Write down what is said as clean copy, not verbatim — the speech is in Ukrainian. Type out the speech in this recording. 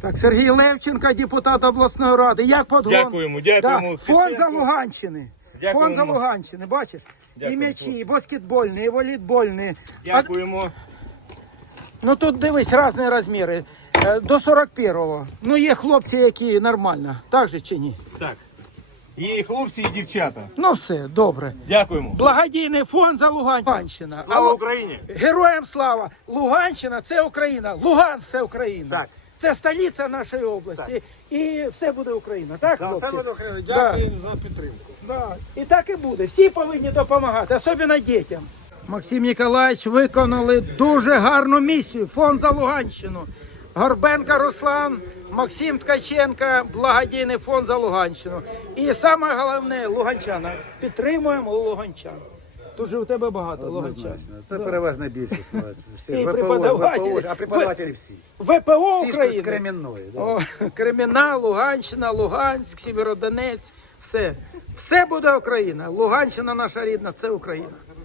Так, Сергій Левченко, депутат обласної ради. Як подгон? Дякуємо, дякуємо. Фонд за Луганщини. Дякуємо. Фонд за Луганщини, бачиш? Дякуємо, І м'ячі, хлопці. і баскетбольні, і волейбольні. Дякуємо. Ну тут дивись, різні розміри. До 41-го. Ну є хлопці, які нормально. Так же чи ні? Так. Є і хлопці, і дівчата. Ну все, добре. Дякуємо. Благодійний фонд за Луганщина. Слава Україні! Героям слава! Луганщина – це Україна. Луган – це Україна. Так. Це столиця нашої області. І все буде Україна. Так, хлопці? Все буде Україна. Дякую за підтримку. Да. І так і буде. Всі повинні допомагати, особливо дітям. Максим Ніколаївич виконали дуже гарну місію. Фонд за Луганщину. Горбенко Руслан, Максим Ткаченко, благодійний фонд за Луганщину. І саме головне, луганчана. Підтримуємо луганчан. Тут же у тебе багато луганчан. Однозначно. Це переважна більшість. Всі. І ВПО, преподавателі. а преподавателі всі. ВПО Всі з України. Кремінної. Да. О, Креміна, Луганщина, Луганськ, Сєвєродонець. Все. Все буде Україна. Луганщина наша рідна, це Україна.